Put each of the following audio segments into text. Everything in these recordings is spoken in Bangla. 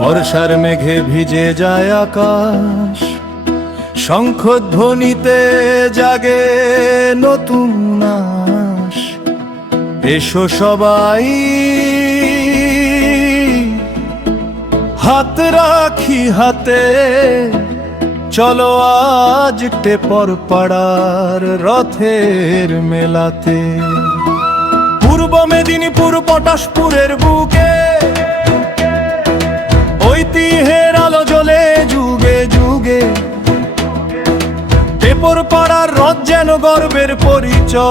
বর্ষার মেঘে ভিজে যায় আকাশ, শঙ্খধ্বনিতে জাগে নতুন আশ। এসো সবাই হাত রাখি হাতে, চলো আজ টেপর পাড়ার রথের মেলাতে। পূর্ব মেদিনীপুর পটাশপুরের বুকে ঐতিহ্যের আলো জ্বলে যুগে যুগে। টেপর পাড়ার রথ যেন গর্বের পরিচয়,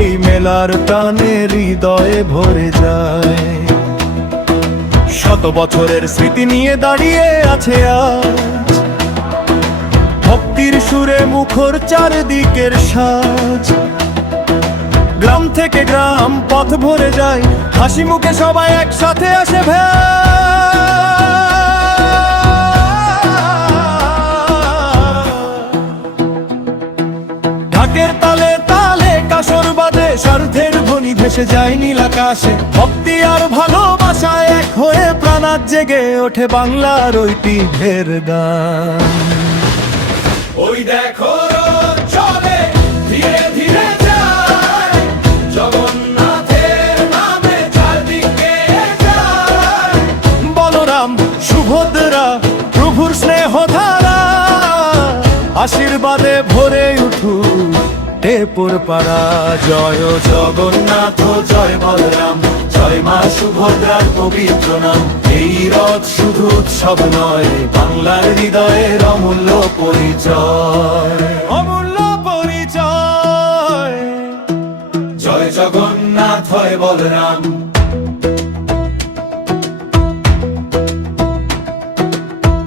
এই মেলার টানে হৃদয়ে ভরে যায়। শত বছরের স্মৃতি নিয়ে দাঁড়িয়ে আছে আজ, ভক্তির সুরে মুখর চারদিকের সাজ। গ্রাম থেকে গ্রাম পথ ভরে যায়, হাসি মুখে সবাই একসাথে আসে ঢাকের তালে তালে কাসর বাদে স্বার্থের ধ্বনি ভেসে যায় নীল আকাশে। ভক্তি আর ভালোবাসা এক হয়ে প্রাণাত জেগে ওঠে বাংলার ঐতিহ্যের গান। ওই দেখো রথ চলে ধীরে ধীরে যায়, জগন্নাথের নামে চারদিকে যায়। বলরাম সুভদ্রা প্রভুর স্নেহ ধারা, আশীর্বাদে ভরে উঠুক টেপর পাড়া। জয় জগন্নাথ জয় বলরাম, জয় মা সুভদ্রার পবিত্র নাম। এই রথ শুধু উৎসব নয়, বাংলার হৃদয়ের অমূল্য পরিচয়, অমূল্য পরিচয়। জয় জগন্নাথ জয় বলরাম।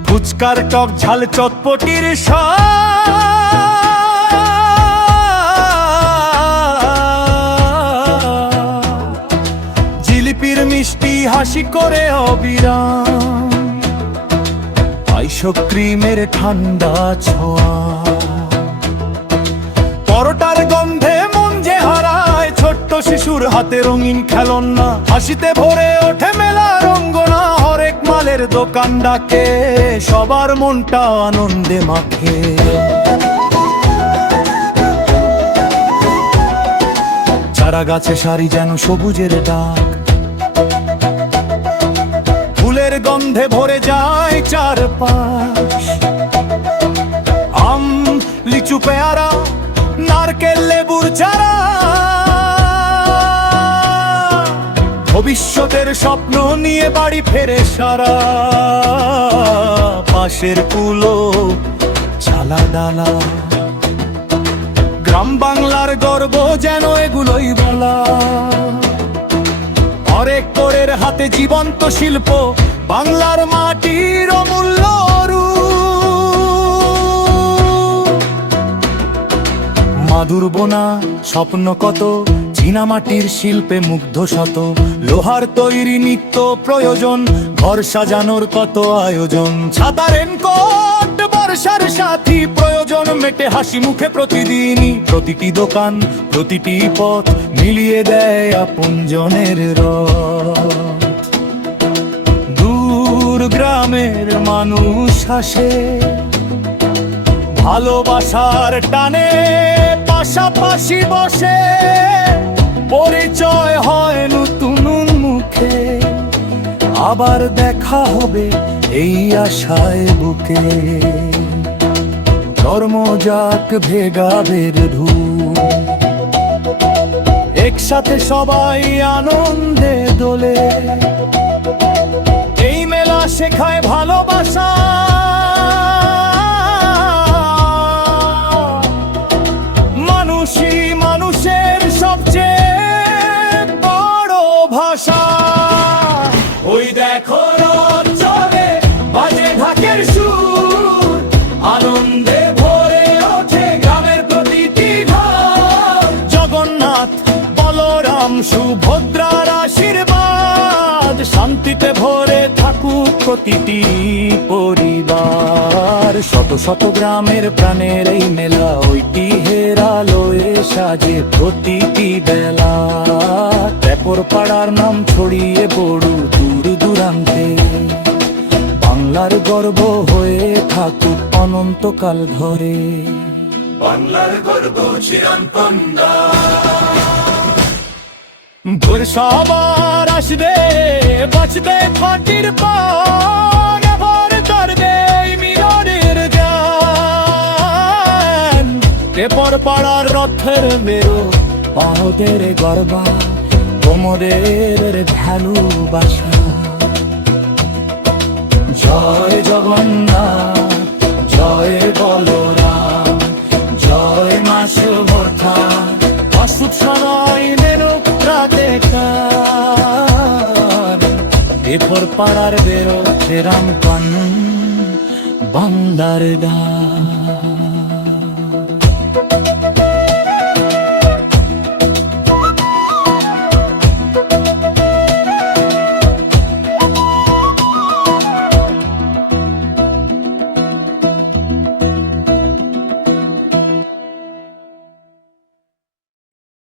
ফুচকার টক ঝাল চটপটির স্বাদ, জিলিপির মিষ্টি হাসি করে অবিরাম, আইসক্রিমের ঠান্ডা ছোঁয়া। পরোটার গন্ধে মন যে হারায়, ছোট্ট শিশুর হাতে রঙিন খেলনা। হাসিতে ভরে ওঠে মেলা রঙ্গনা, হরেক মালের দোকান ডাকে, সবার মনটা আনন্দে মাখে। চারা গাছে সারি যেন সবুজের ডাক, ফুলের গন্ধে ভরে যায় চারপাশ। আম লিচু পেয়ারা নারকেল লেবুর চারা, ভবিষ্যতের স্বপ্ন নিয়ে বাড়ি ফেরে সারা। পাশের কুলো চালা ডালা, গ্রাম বাংলার গর্ব যেন এগুলোই বলা। হরেক করের হাতে জীবন্ত শিল্প, বাংলার মাটির অমূল্য রূপ। মাদুর বোনা স্বপ্ন কত, চীনামাটির শিল্পে মুগ্ধ শত। লোহার তৈরি নিত্য প্রয়োজন, ঘর সাজানোর কত আয়োজন। ছাতা রেনকোট বর্ষার সাথী, প্রয়োজন মেটে হাসি মুখে প্রতিদিনই। প্রতিটি দোকান প্রতিটি পথ মিলিয়ে দেয় আপনজনের রথ। দূর গ্রামের মানুষ হাসে ভালোবাসার টানে, পাশাপাশি বসে পরিচয় হয় নতুন মুখে। আবার দেখা হবে এই আশায় বুকে, ধর্ম যাক ভেগাবের ধূপ। একসাথে সবাই আনন্দে দোলে, এই মেলা শেখায় ভালোবাসা। মানুষই মানুষের সবচেয়ে বড় ভাষা। ওই দেখো রথ চলে বাজে ঢাকের সুর, আনন্দে ভরে ওঠে গ্রামের প্রতিটি ঘর। জগন্নাথ বলরাম সুভদ্রার আশীর্বাদ, শান্তিতে ভরে থাকুক প্রতিটি পরিবার। শত শত গ্রামের প্রাণের এই মেলা ঐতিহ্যের আলোয় সাজে প্রতিটি বেলা। টেপর পাড়ার নাম ছড়িয়ে পড়ু দূর দূরান্তে, বাংলার গর্ব হয়ে থাকুক অনন্তকাল ধরে। বাংলার গর্ব চিরন্তন্দা। ভোর সবার আসবে, বাঁচবে ফাটির পান, ভর করবে এই মিলনের গান। এরপর পাড়ার রথের মেরো, পাহদের গর্বা, কোমরের ভালোবাসা। জয় জগন্নাথ, জয় বলরাম, জয় মা সুভদ্রা, অসুখ সনয় নেনুক রাতে কার। এরপর পাড়ার বেরো রাম পান বান্দার গান।